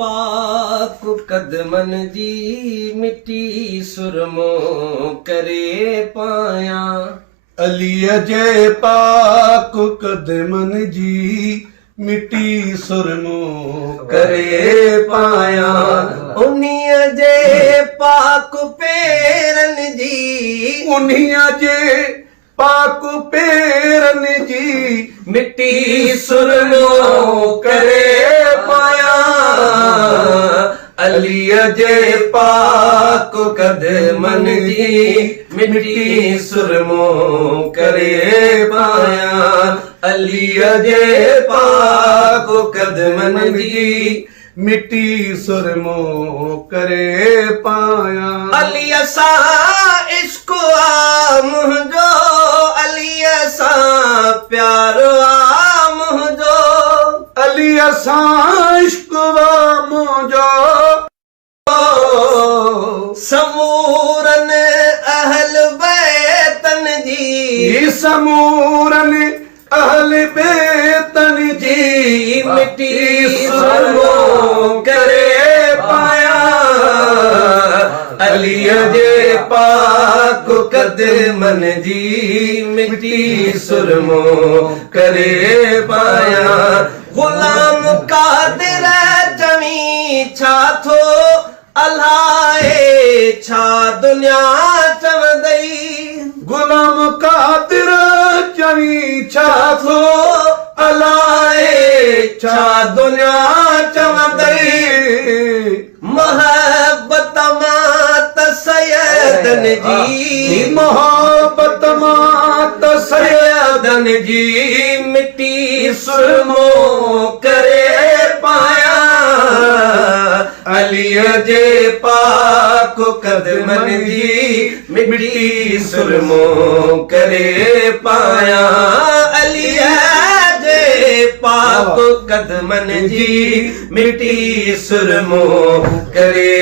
पाक कदमन जी मिट्टी सुरमो करे पाया। अली जे पाक कदमन जी मिट्टी सुरमो करे पाया। उन्हीं जे पाक पेरन जी उन्हीं जे पाक पेरन जी मिट्टी सुरमो करे पाया। अली जे पाक कदमन जी मिट्टी सुरमो करे पाया। अली जे पाक कदमन जी मिट्टी सुरमो करे पाया। अली सा इश्क आ मुंहिंजो, अली सा प्यारो आ मुंहिंजो। अली असां इश्क वा मुंहिंजो समूरन अहल बैतन जी समूरन अहल बेतन जी मिट्टी सुरमो करे पाया। अली जे पाक कदमन जी मिट्टी सुरमो करे पाया। गुलाम कादिर चवी छा थो अलाए छा दुनिया चवंदई। गुलाम कादिर चवी छा थो अलाए छा दुनिया चवंदई। मोहब्बत मां त सैयदन जी मोहब्बत मां त सैयदन जी मिट्टी सुरमो करे पाया। अली जे पाक कदमन जी मिट्टी सुरमो करे पाया। अली जे पाक कदमन जी मिट्टी सुरमो करे